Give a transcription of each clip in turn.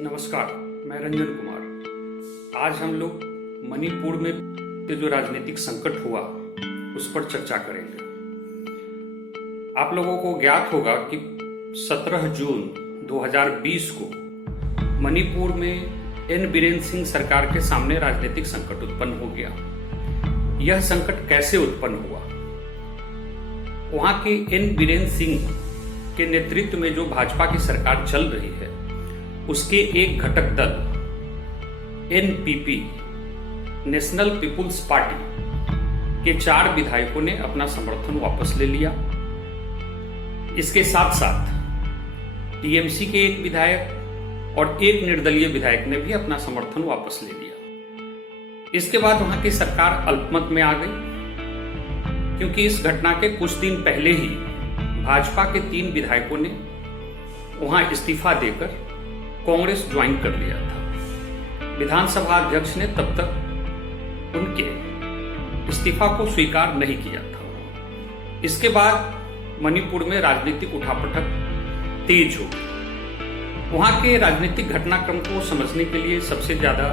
नमस्कार, मैं रंजन कुमार। आज हम लोग मणिपुर में जो राजनीतिक संकट हुआ उस पर चर्चा करेंगे। आप लोगों को ज्ञात होगा कि 17 जून 2020 को मणिपुर में एन बीरेन सिंह सरकार के सामने राजनीतिक संकट उत्पन्न हो गया। यह संकट कैसे उत्पन्न हुआ? वहां के एन बीरेन सिंह के नेतृत्व में जो भाजपा की सरकार चल रही है, उसके एक घटक दल एनपीपी, नेशनल पीपुल्स पार्टी के 4 विधायकों ने अपना समर्थन वापस ले लिया। इसके साथ साथ टीएमसी के एक विधायक और एक निर्दलीय विधायक ने भी अपना समर्थन वापस ले लिया। इसके बाद वहां की सरकार अल्पमत में आ गई, क्योंकि इस घटना के कुछ दिन पहले ही भाजपा के 3 विधायकों ने वहां इस्तीफा देकर कांग्रेस ज्वाइन कर लिया था। विधानसभा अध्यक्ष ने तब तक उनके इस्तीफा को स्वीकार नहीं किया था। इसके बाद मणिपुर में राजनीतिक उठापटक तेज हो गई। वहां के राजनीतिक घटनाक्रम को समझने के लिए सबसे ज्यादा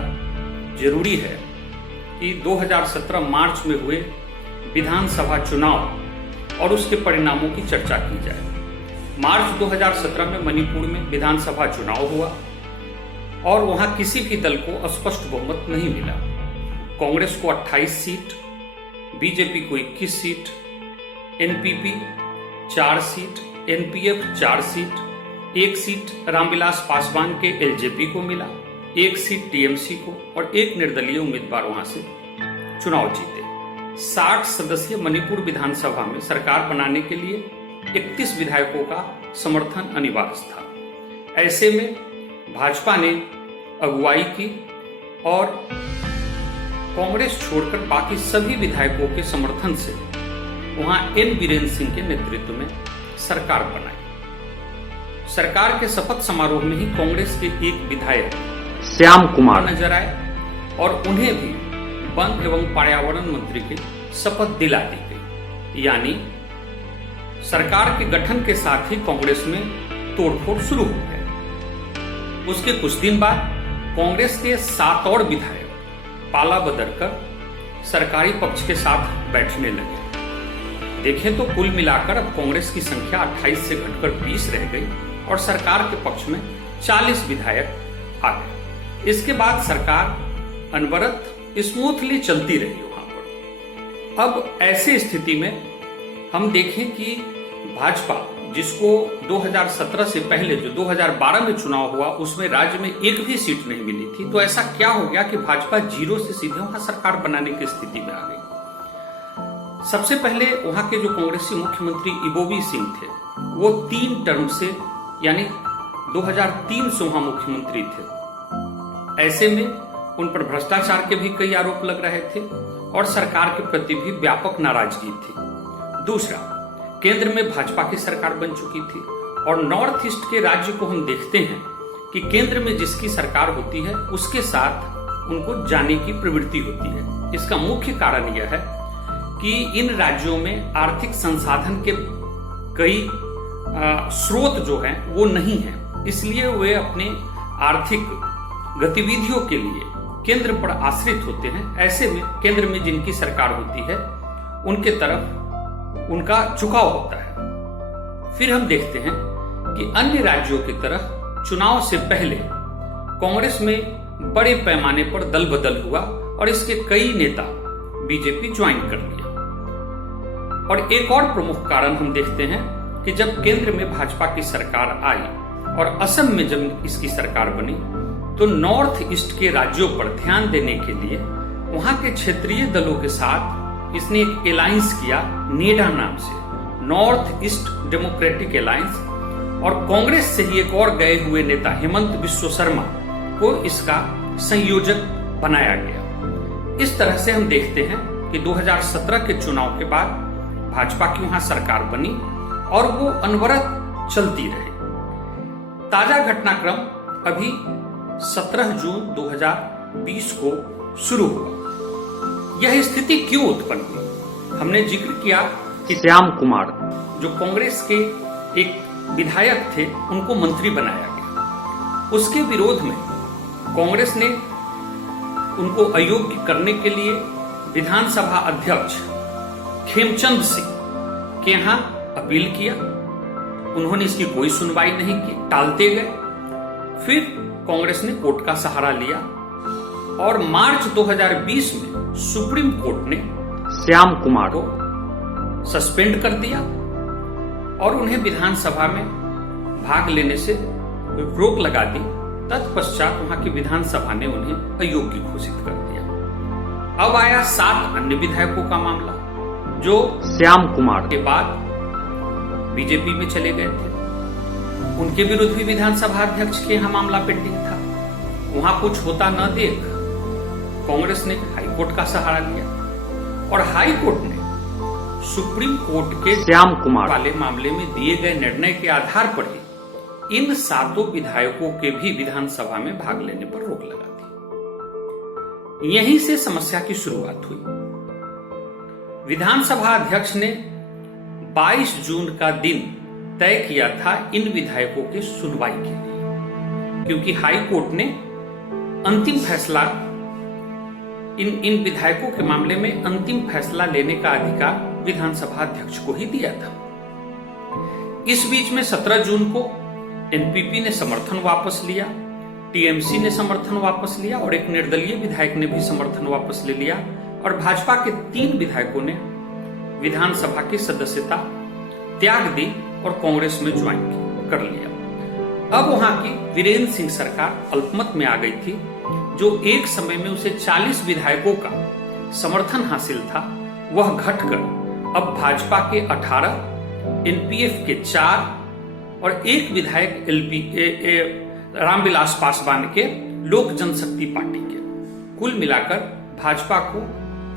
जरूरी है कि 2017 मार्च में हुए विधानसभा चुनाव और उसके परिणामों की चर्चा की जाए। मार्च 2017 में मणिपुर में विधानसभा चुनाव हुआ और वहां किसी भी दल को स्पष्ट बहुमत नहीं मिला। कांग्रेस को 28 सीट, बीजेपी को 21 seat, NPP 4 seat, NPF 4 seat, 1 seat Ramvilas Paswan के एलजेपी को मिला, 1 सीट टीएमसी को और 1 निर्दलीय उम्मीदवार वहां से चुनाव जीते। 60 सदस्यीय मणिपुर विधानसभा में सरकार बनाने के लिए 31 विधायकों का समर्थन अनिवार्य था। ऐसे में भाजपा ने अगुवाई की और कांग्रेस छोड़कर बाकी सभी विधायकों के समर्थन से वहां एन बीरेन सिंह के नेतृत्व में सरकार बनाई। सरकार के शपथ समारोह में ही कांग्रेस के एक विधायक श्याम कुमार नजर आए और उन्हें भी वन एवं पर्यावरण मंत्री की शपथ दिला दी गई। यानी सरकार के गठन के साथ ही कांग्रेस में तोड़फोड़ शुरू हो गई। उसके कुछ दिन बाद कांग्रेस के 7 और विधायक पाला बदलकर सरकारी पक्ष के साथ बैठने लगे। देखें तो कुल मिलाकर अब कांग्रेस की संख्या 28 से घटकर 20 रह गई और सरकार के पक्ष में 40 विधायक आ गए। इसके बाद सरकार अनवरत स्मूथली चलती रही वहां पर। अब ऐसी स्थिति में हम देखें कि भाजपा, जिसको 2017 से पहले जो 2012 में चुनाव हुआ उसमें राज्य में एक भी सीट नहीं मिली थी, तो ऐसा क्या हो गया कि भाजपा 0 से सीधे वहां सरकार बनाने की स्थिति में आ गई। सबसे पहले वहां के जो कांग्रेसी मुख्यमंत्री इबोवी सिंह थे, वो 3 टर्म से यानी 2003 से वहां मुख्यमंत्री थे। ऐसे में उन पर भ्रष्टाचार के भी कई आरोप लग रहे थे और सरकार के प्रति भी व्यापक नाराजगी थी। दूसरा, केंद्र में भाजपा की सरकार बन चुकी थी और नॉर्थ ईस्ट के राज्य को हम देखते हैं कि केंद्र में जिसकी सरकार होती है उसके साथ उनको जाने की प्रवृत्ति होती है। इसका मुख्य कारण यह है कि इन राज्यों में आर्थिक संसाधन के कई स्रोत जो हैं वो नहीं है, इसलिए वे अपने आर्थिक गतिविधियों के लिए केंद्र पर आश्रित होते हैं। ऐसे में केंद्र में जिनकी सरकार होती है उनके तरफ उनका झुकाव होता है। फिर हम देखते हैं कि अन्य राज्यों की तरह चुनाव से पहले कांग्रेस में बड़े पैमाने पर दल बदल हुआ और इसके कई नेता बीजेपी ज्वाइन कर लिया। और एक और प्रमुख कारण हम देखते हैं कि जब केंद्र में भाजपा की सरकार आई और असम में जब इसकी सरकार बनी, तो नॉर्थ ईस्ट के राज्यों पर ध्यान देने के लिए वहां के क्षेत्रीय दलों के साथ इसने एक अलायंस किया नेडा नाम से, नॉर्थ ईस्ट डेमोक्रेटिक अलायंस, और कांग्रेस से ही एक और गए हुए नेता हेमंत बिस्व शर्मा को इसका संयोजक बनाया गया। इस तरह से हम देखते हैं कि 2017 के चुनाव के बाद भाजपा की वहां सरकार बनी और वो अनवरत चलती रही। ताजा घटनाक्रम अभी 17 जून 2020 को शुरू हुआ। यह स्थिति क्यों उत्पन्न हुई? हमने जिक्र किया कि श्याम कुमार, जो कांग्रेस के एक विधायक थे, उनको मंत्री बनाया गया। उसके विरोध में कांग्रेस ने उनको अयोग्य करने के लिए विधानसभा अध्यक्ष खेमचंद सिंह के यहां अपील किया। उन्होंने इसकी कोई सुनवाई नहीं की, टालते गए। फिर कांग्रेस ने कोर्ट का सहारा लिया और मार्च 2020 में सुप्रीम कोर्ट ने श्याम कुमार को सस्पेंड कर दिया और उन्हें विधानसभा में भाग लेने से रोक लगा दी। तत्पश्चात वहां की विधानसभा ने उन्हें अयोग्य घोषित कर दिया। अब आया 7 अन्य विधायकों का मामला जो श्याम कुमार के बाद बीजेपी में चले गए थे। उनके विरुद्ध भी विधानसभा अध्यक्ष के यहां मामला पेंडिंग था। वहां कुछ होता न देख कांग्रेस ने हाईकोर्ट का सहारा लिया और हाईकोर्ट ने सुप्रीम कोर्ट के श्याम कुमार वाले मामले में दिए गए निर्णय के आधार पर ही इन 7 विधायकों के भी विधानसभा में भाग लेने पर रोक लगा दी। यहीं से समस्या की शुरुआत हुई। विधानसभा अध्यक्ष ने 22 जून का दिन तय किया था इन विधायकों की सुनवाई के लिए, क्योंकि हाई कोर्ट ने अंतिम फैसला इन विधायकों के मामले में अंतिम फैसला लेने का अधिकार विधानसभा अध्यक्ष को ही दिया था। इस बीच में 17 जून को एनपीपी ने समर्थन वापस लिया, टीएमसी ने समर्थन वापस लिया और एक निर्दलीय विधायक ने भी समर्थन वापस ले लिया और भाजपा के 3 विधायकों ने विधानसभा की सदस्यता त्याग दी और कांग्रेस में ज्वाइन कर लिया। अब वहां की वीरेंद्र सिंह सरकार अल्पमत में आ गई थी, जो एक समय में उसे 40 विधायकों का समर्थन हासिल था, वह घटकर अब भाजपा के 18, एनपीएफ के 4 और एक विधायक रामविलास पासवान के लोक जनशक्ति पार्टी के, कुल मिलाकर भाजपा को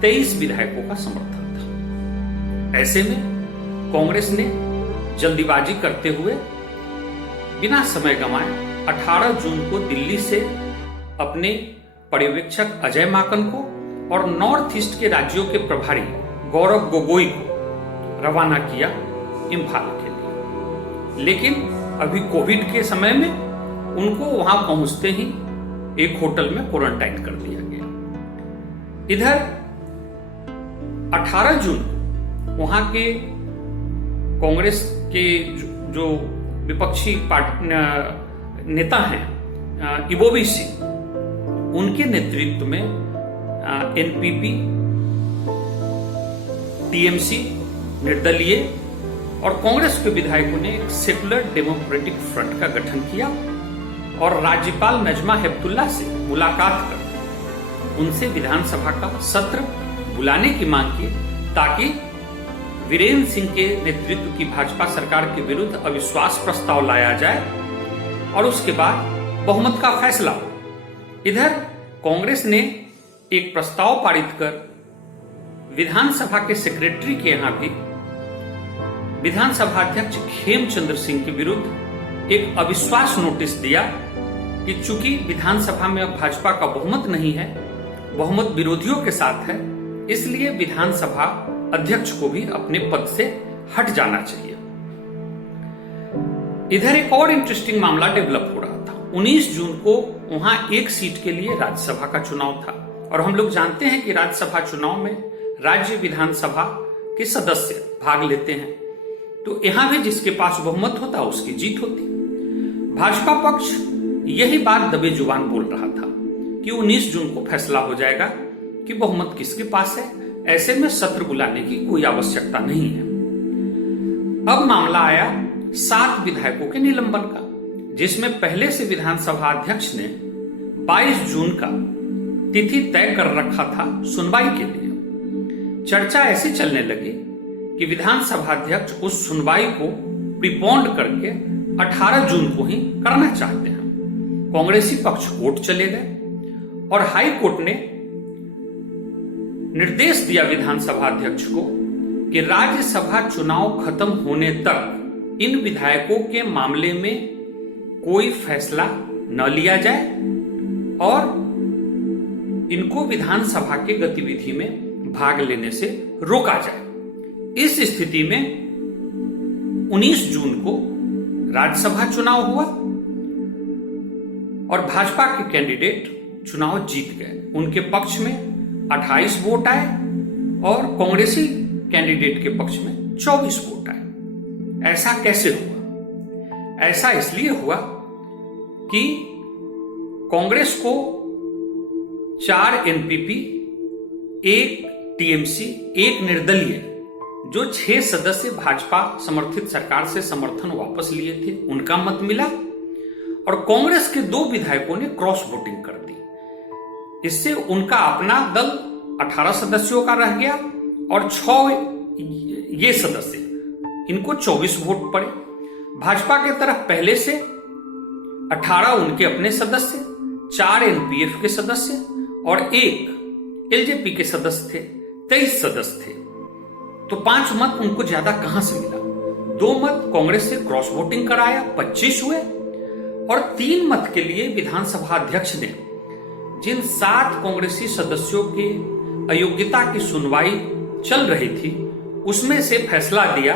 23 विधायकों का समर्थन था। ऐसे में कांग्रेस ने जल्दीबाजी करते हुए बिना समय गंवाए 18 जून को दिल्ली से अपने पर्यवेक्षक अजय माकन को और नॉर्थ ईस्ट के राज्यों के प्रभारी गौरव गोगोई को रवाना किया इम्फाल के लिए। लेकिन अभी कोविड के समय में उनको वहां पहुंचते ही एक होटल में क्वारंटाइन कर दिया गया। इधर 18 जून वहां के कांग्रेस के जो विपक्षी नेता हैं इबोवी सिंह, उनके नेतृत्व में एनपीपी, टीएमसी, निर्दलीय और कांग्रेस के विधायकों ने एक सेकुलर डेमोक्रेटिक फ्रंट का गठन किया और राज्यपाल नजमा हेपतुल्ला से मुलाकात कर उनसे विधानसभा का सत्र बुलाने की मांग की, ताकि वीरेंद्र सिंह के नेतृत्व की भाजपा सरकार के विरुद्ध अविश्वास प्रस्ताव लाया जाए और उसके बाद बहुमत का फैसला हो। इधर कांग्रेस ने एक प्रस्ताव पारित कर विधानसभा के सेक्रेटरी के यहां भी विधानसभा अध्यक्ष खेमचंद सिंह के विरुद्ध एक अविश्वास नोटिस दिया कि चूंकि विधानसभा में अब भाजपा का बहुमत नहीं है, बहुमत विरोधियों के साथ है, इसलिए विधानसभा अध्यक्ष को भी अपने पद से हट जाना चाहिए। इधर एक और इंटरेस्टिंग मामला डेवलप हो रहा था। 19 जून को वहां एक सीट के लिए राज्यसभा का चुनाव था और हम लोग जानते हैं कि राज्यसभा चुनाव में राज्य विधानसभा के सदस्य भाग लेते हैं, तो यहां भी जिसके पास बहुमत होता उसकी जीत होती। भाजपा पक्ष यही बात दबे जुबान बोल रहा था कि 19 जून को फैसला हो जाएगा कि बहुमत किसके पास है, ऐसे में सत्र बुलाने की कोई आवश्यकता नहीं है। अब मामला आया 7 विधायकों के निलंबन का, जिसमें पहले से विधानसभा अध्यक्ष ने 22 जून का तिथि तय कर रखा था सुनवाई के लिए। चर्चा ऐसी चलने लगी कि विधानसभा अध्यक्ष उस सुनवाई को प्रीपोन्ड करके 18 जून को ही करना चाहते हैं। कांग्रेसी पक्ष कोर्ट चले गए और हाई कोर्ट ने निर्देश दिया विधानसभा अध्यक्ष को कि राज्यसभा चुनाव खत्म होने तक इन विधायकों के मामले में कोई फैसला न लिया जाए और इनको विधानसभा के गतिविधि में भाग लेने से रोका जाए। इस स्थिति में 19 जून को राज्यसभा चुनाव हुआ और भाजपा के कैंडिडेट चुनाव जीत गए। उनके पक्ष में 28 वोट आए और कांग्रेसी कैंडिडेट के पक्ष में 24 वोट आए। ऐसा कैसे हुआ? ऐसा इसलिए हुआ कि कांग्रेस को 4 एनपीपी, 1 टीएमसी, 1 निर्दलीय, जो 6 सदस्य भाजपा समर्थित सरकार से समर्थन वापस लिए थे, उनका मत मिला और कांग्रेस के 2 विधायकों ने क्रॉस वोटिंग कर दी। इससे उनका अपना दल 18 सदस्यों का रह गया और 6 ये सदस्य, इनको 24 वोट पड़े। भाजपा के तरफ पहले से 18 उनके अपने सदस्य, 4 एनपीएफ के सदस्य और 1 एलजेपी के सदस्य थे, 23 सदस्य थे। तो 5 मत उनको ज्यादा कहां से मिला? 2 मत कांग्रेस से क्रॉस वोटिंग कराया, 25 हुए और 3 मत के लिए विधानसभा अध्यक्ष ने जिन 7 कांग्रेसी सदस्यों के अयोग्यता की सुनवाई चल रही थी, उसमें से फैसला दिया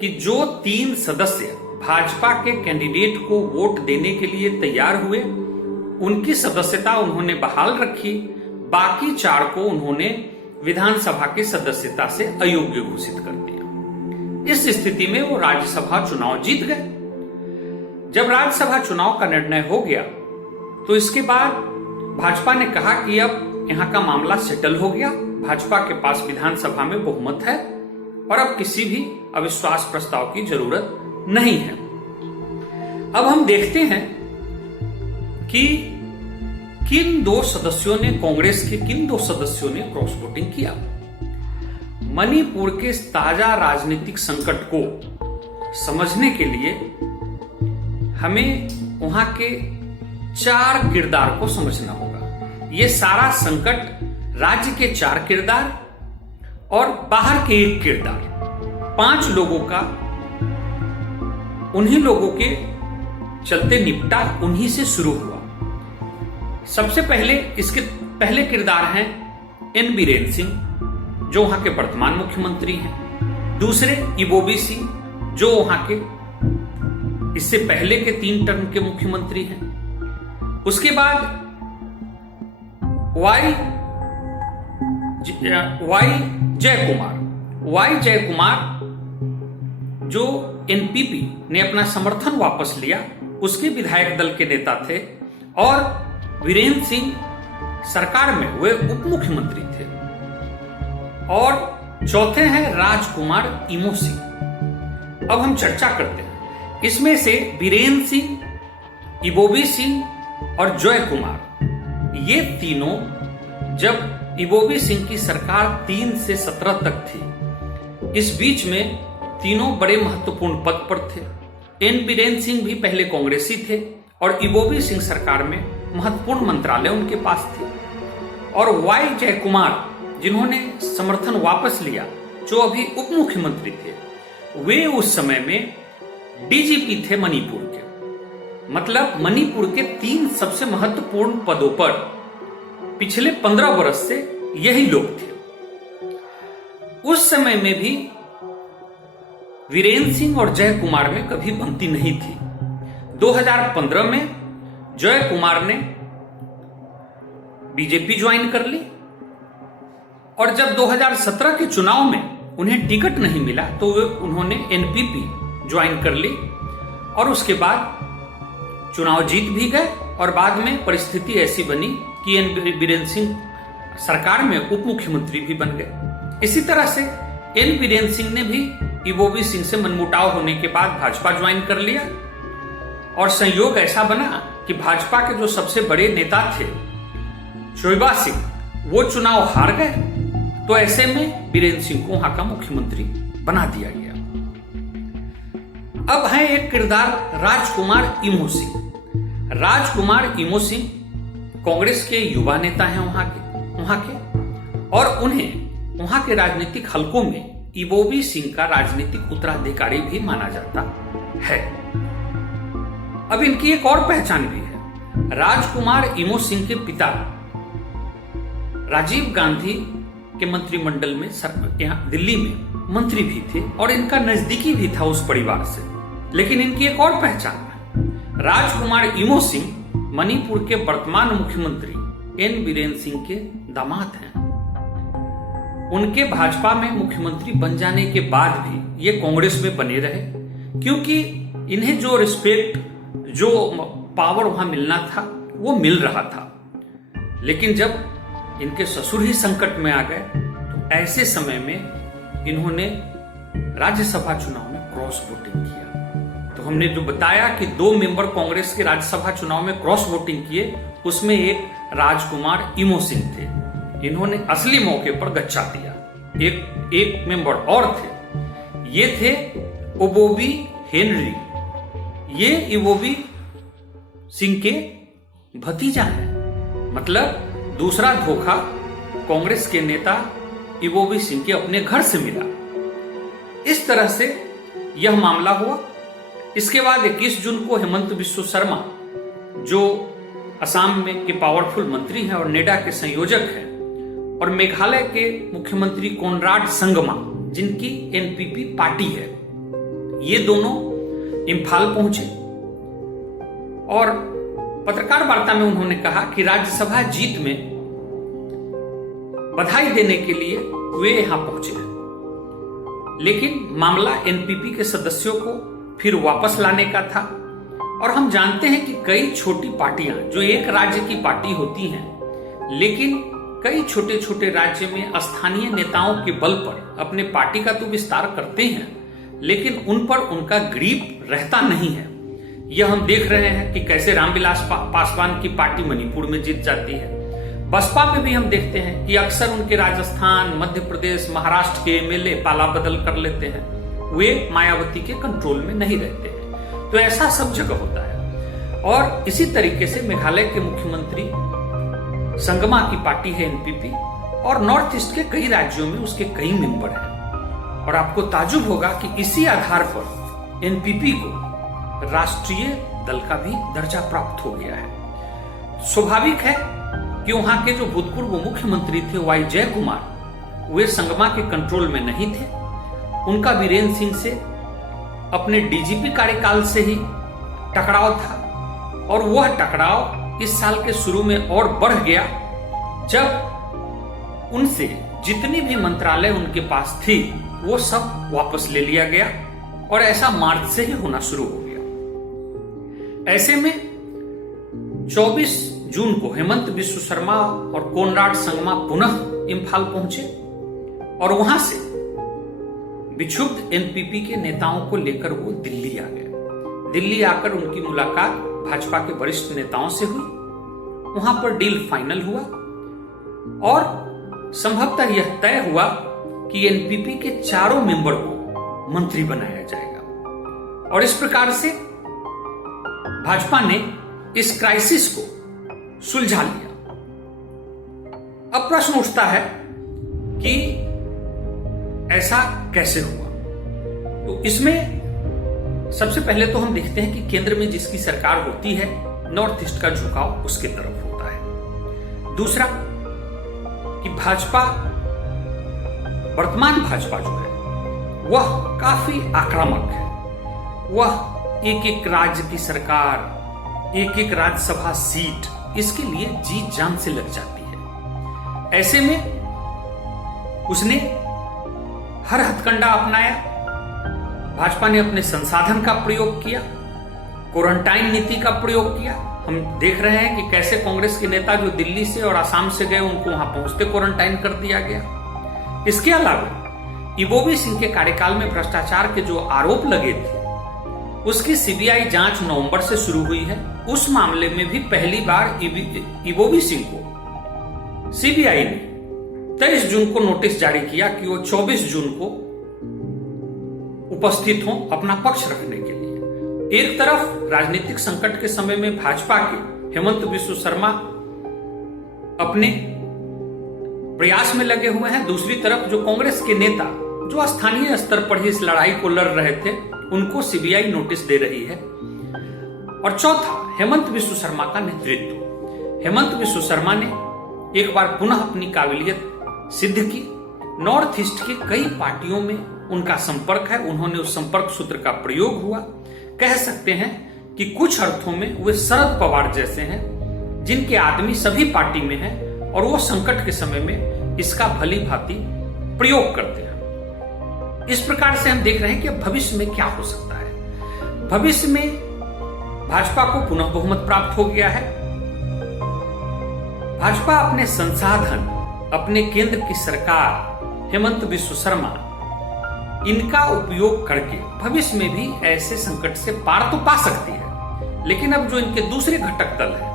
कि जो 3 सदस्य भाजपा के कैंडिडेट को वोट देने के लिए तैयार हुए, उनकी सदस्यता उन्होंने बहाल रखी, बाकी 4 को उन्होंने विधानसभा की सदस्यता से अयोग्य घोषित कर दिया। इस स्थिति में वो राज्यसभा चुनाव जीत गए। जब राज्यसभा चुनाव का निर्णय हो गया तो इसके बाद भाजपा ने कहा कि अब यहां का मामला सेटल हो गया, भाजपा के पास विधानसभा में बहुमत है और अब किसी भी अविश्वास प्रस्ताव की जरूरत नहीं है। अब हम देखते हैं कि किन 2 सदस्यों ने, कांग्रेस के किन 2 सदस्यों ने क्रॉस वोटिंग किया। मणिपुर के ताजा राजनीतिक संकट को समझने के लिए हमें वहां के 4 किरदार को समझना होगा। ये सारा संकट राज्य के 4 किरदार और बाहर के 1 किरदार, 5 लोगों का, उन्हीं लोगों के चलते निपटा, उन्हीं से शुरू हुआ। सबसे पहले इसके पहले किरदार हैं एन बीरेन सिंह, जो वहां के वर्तमान मुख्यमंत्री हैं। दूसरे इबोबी सिंह, जो वहां के इससे पहले के 3 टर्म के मुख्यमंत्री हैं। उसके बाद वाई जयकुमार, जो एनपीपी ने अपना समर्थन वापस लिया, उसके विधायक दल के नेता थे और वीरेंद्र सिंह सरकार में वे उप मुख्यमंत्री थे। और चौथे हैं राजकुमार इमो सिंह। अब हम चर्चा करते हैं। इसमें से वीरेंद्र सिंह, इबोबी सिंह और जय कुमार, ये तीनों, जब इबोबी सिंह की सरकार 3 से 17 तक थी, इस बीच में तीनों बड़े महत्वपूर्ण पद पर थे। एन बीरेन सिंह भी पहले कांग्रेसी थे और इबोबी सिंह सरकार में महत्वपूर्ण मंत्रालय उनके पास थे। और वाई जयकुमार, जिन्होंने समर्थन वापस लिया, जो अभी उप मुख्यमंत्री थे, वे उस समय में डीजीपी थे मणिपुर के। मतलब मणिपुर के 3 सबसे महत्वपूर्ण पदों पर पिछले 15 वर्ष से यही लोग थे। उस समय में भी वीरेंद्र सिंह और जय कुमार में कभी बनती नहीं थी। 2015 में जय कुमार ने बीजेपी ज्वाइन कर ली और जब 2017 के चुनाव में उन्हें टिकट नहीं मिला तो उन्होंने एनपीपी ज्वाइन कर ली और उसके बाद चुनाव जीत भी गए। और बाद में परिस्थिति ऐसी बनी कि एन बीरेन सिंह सरकार में उप मुख्यमंत्री भी बन गए। इसी तरह से एन बीरेन सिंह ने भी इबोबी सिंह से मनमुटाव होने के बाद भाजपा ज्वाइन कर लिया और संयोग ऐसा बना कि भाजपा के जो सबसे बड़े नेता थे शोएबा सिंह, वो चुनाव हार गए। तो ऐसे में बीरेन सिंह को वहां का मुख्यमंत्री बना दिया गया। अब है एक किरदार राजकुमार इमो सिंह। राजकुमार इमो सिंह कांग्रेस के युवा नेता हैं वहां के और उन्हें वहां के राजनीतिक हलकों में इबोबी सिंह का राजनीतिक उत्तराधिकारी भी माना जाता है। अब इनकी एक और पहचान भी है। राजकुमार इमो सिंह के पिता राजीव गांधी के मंत्रिमंडल में यहाँ दिल्ली में मंत्री भी थे और इनका नजदीकी भी था उस परिवार से। लेकिन इनकी एक और पहचान है। राजकुमार इमो सिंह मणिपुर के वर्तमान मुख्यमंत्री एन बीरेन सिंह के दामाद हैं। उनके भाजपा में मुख्यमंत्री बन जाने के बाद भी ये कांग्रेस में बने रहे, क्योंकि इन्हें जो रिस्पेक्ट, जो पावर वहां मिलना था वो मिल रहा था। लेकिन जब इनके ससुर ही संकट में आ गए तो ऐसे समय में इन्होंने राज्यसभा चुनाव में क्रॉस वोटिंग किया। तो हमने जो बताया कि 2 मेंबर कांग्रेस के राज्यसभा चुनाव में क्रॉस वोटिंग किए, उसमें एक राजकुमार इमो सिंह थे। इन्होंने असली मौके पर गच्चा दिया। एक मेंबर और थे, ये थे इवोबी हेनरी। ये इवोबी सिंह के भतीजा हैं। मतलब दूसरा धोखा कांग्रेस के नेता इवोबी सिंह के अपने घर से मिला। इस तरह से यह मामला हुआ। इसके बाद 21 जून को हेमंत बिस्व शर्मा, जो असम में के पावरफुल मंत्री हैं और नेडा के संयोजक हैं, और मेघालय के मुख्यमंत्री कोनराड संगमा, जिनकी एनपीपी पार्टी है, ये दोनों इम्फाल पहुंचे और पत्रकार वार्ता में उन्होंने कहा कि राज्यसभा जीत में बधाई देने के लिए वे यहां पहुंचे हैं। लेकिन मामला एनपीपी के सदस्यों को फिर वापस लाने का था। और हम जानते हैं कि कई छोटी पार्टियां, जो एक राज्य की पार्टी होती हैं, लेकिन कई छोटे छोटे राज्य में स्थानीय नेताओं के बल पर अपने पार्टी का तो विस्तार करते हैं, लेकिन उन पर उनका ग्रीप रहता नहीं है। यह हम देख रहे हैं कि कैसे रामविलास पासवान की पार्टी मणिपुर में जीत जाती है। बसपा में भी हम देखते हैं कि अक्सर उनके राजस्थान, मध्य प्रदेश, महाराष्ट्र के एमएलए पाला बदल कर लेते हैं। वे मायावती के कंट्रोल में नहीं रहते हैं। तो ऐसा सब जगह होता है। और इसी तरीके से मेघालय के मुख्यमंत्री संगमा की पार्टी है एनपीपी, और नॉर्थ ईस्ट के कई राज्यों में उसके कई मेंबर हैं। और आपको ताजुब होगा कि इसी आधार पर एनपीपी को राष्ट्रीय दल का भी दर्जा प्राप्त हो गया है। स्वाभाविक है कि वहां के जो भूतपूर्व मुख्यमंत्री थे वाई जयकुमार, वे संगमा के कंट्रोल में नहीं थे। उनका बीरेन सिंह से अपने डीजीपी कार्यकाल से ही टकराव था, और वह टकराव इस साल के शुरू में और बढ़ गया जब उनसे जितनी भी मंत्रालय उनके पास थी वो सब वापस ले लिया गया, और ऐसा मार्च से ही होना शुरू हो गया। ऐसे में 24 जून को हेमंत बिस्व शर्मा और कोनराड संगमा पुनः इम्फाल पहुंचे, और वहां से विक्षुब्ध एनपीपी के नेताओं को लेकर वो दिल्ली आ गए। दिल्ली आकर उनकी मुलाकात भाजपा के वरिष्ठ नेताओं से हुई। वहां पर डील फाइनल हुआ और संभवतः यह तय हुआ कि एनपीपी के 4 मेंबर को मंत्री बनाया जाएगा। और इस प्रकार से भाजपा ने इस क्राइसिस को सुलझा लिया। अब प्रश्न उठता है कि ऐसा कैसे हुआ। तो इसमें सबसे पहले तो हम देखते हैं कि केंद्र में जिसकी सरकार होती है, नॉर्थ ईस्ट का झुकाव उसके तरफ होता है। दूसरा कि भाजपा, वर्तमान भाजपा जो है वह काफी आक्रामक है। वह एक एक राज्य की सरकार, एक एक राज्यसभा सीट, इसके लिए जी जान से लग जाती है। ऐसे में उसने हर हथकंडा अपनाया। भाजपा ने अपने संसाधन का प्रयोग किया, क्वारंटाइन नीति का प्रयोग किया। हम देख रहे हैं कि कैसे कांग्रेस के नेता जो दिल्ली से और असम से गए, उनको वहां पहुंचते क्वारंटाइन कर दिया गया। इसके अलावा इवोबी सिंह के कार्यकाल में भ्रष्टाचार के जो आरोप लगे थे, उसकी सीबीआई जांच नवंबर से शुरू हुई है। उस मामले में भी पहली बार इवोबी सिंह को सीबीआई ने 23 जून को नोटिस जारी किया कि वो 24 जून को उपस्थित हों अपना पक्ष रखने के लिए। एक तरफ राजनीतिक संकट के समय में भाजपा के हेमंत बिस्व शर्मा अपने प्रयास में लगे हुए हैं, दूसरी तरफ जो कांग्रेस के नेता जो स्थानीय स्तर पर ही इस लड़ाई को लड़ रहे थे, उनको सीबीआई नोटिस दे रही है। और चौथा, हेमंत बिस्व शर्मा का नेतृत्व। हेमंत बिस्व शर्मा ने एक बार पुनः अपनी काबिलियत सिद्ध की। नॉर्थ ईस्ट के कई पार्टियों में उनका संपर्क है, उन्होंने उस संपर्क सूत्र का प्रयोग हुआ। कह सकते हैं कि कुछ अर्थों में वे शरद पवार जैसे हैं, जिनके आदमी सभी पार्टी में हैं और वो संकट के समय में इसका भली भांति प्रयोग करते हैं। इस प्रकार से हम देख रहे हैं कि अब भविष्य में क्या हो सकता है। भविष्य में भाजपा को पुनः बहुमत प्राप्त हो गया है। भाजपा अपने संसाधन, अपने केंद्र की सरकार, हेमंत बिस्व शर्मा, इनका उपयोग करके भविष्य में भी ऐसे संकट से पार तो पा सकती है। लेकिन अब जो इनके दूसरे घटक दल है,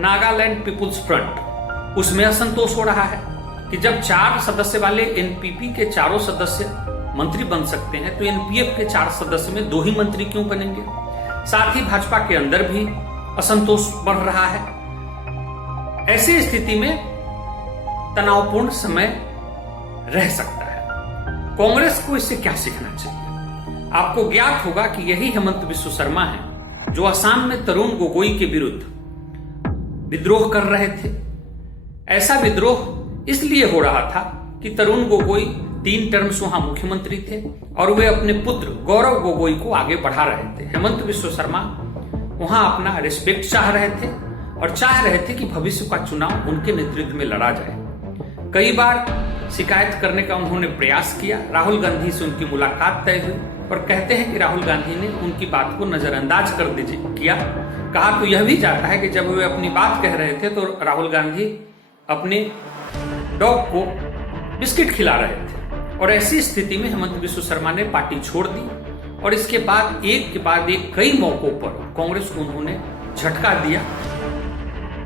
नागालैंड पीपुल्स फ्रंट, उसमें असंतोष हो रहा है कि जब 4 सदस्य वाले एनपीपी के चारों सदस्य मंत्री बन सकते हैं तो एनपीएफ के 4 सदस्य में 2 ही मंत्री क्यों बनेंगे। साथ ही भाजपा के अंदर भी असंतोष बढ़ रहा है। ऐसी स्थिति में तनावपूर्ण समय रह सकता है। कांग्रेस को इससे क्या सीखना चाहिए? आपको ज्ञात होगा कि यही हेमंत बिस्व शर्मा है जो असम में तरुण गोगोई के विरुद्ध विद्रोह कर रहे थे। ऐसा विद्रोह इसलिए हो रहा था कि तरुण गोगोई 3 टर्म्स वहां मुख्यमंत्री थे और वे अपने पुत्र गौरव गोगोई को आगे बढ़ा रहे थे। हेमंत बिस्व शर्मा वहां अपना रिस्पेक्ट चाह रहे थे और चाह रहे थे कि भविष्य का चुनाव उनके नेतृत्व में लड़ा जाए। कई बार शिकायत करने का उन्होंने प्रयास किया। राहुल गांधी से उनकी मुलाकात तय हुई और कहते हैं कि राहुल गांधी ने उनकी बात को नजरअंदाज कर किया। कहा तो यह भी जाता है कि जब वे अपनी बात कह रहे थे तो राहुल गांधी अपने डॉग को बिस्किट खिला रहे थे। और ऐसी स्थिति में हेमंत बिस्व शर्मा ने पार्टी छोड़ दी और इसके बाद एक के बाद एक कई मौकों पर कांग्रेस को उन्होंने झटका दिया।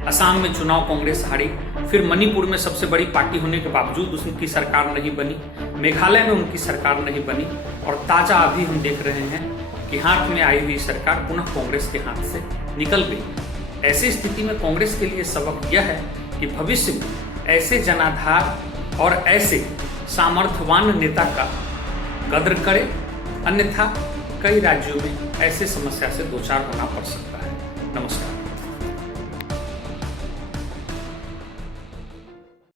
असम में चुनाव कांग्रेस हारी, फिर मणिपुर में सबसे बड़ी पार्टी होने के बावजूद उनकी सरकार नहीं बनी, मेघालय में उनकी सरकार नहीं बनी और ताजा अभी हम देख रहे हैं कि हाथ में आई हुई सरकार पुनः कांग्रेस के हाथ से निकल गई। ऐसी स्थिति में कांग्रेस के लिए सबक यह है कि भविष्य में ऐसे जनाधार और ऐसे सामर्थ्यवान नेता का कद्र करे, अन्यथा कई राज्यों में ऐसे समस्या से दो चार होना पड़ सकता है। नमस्कार।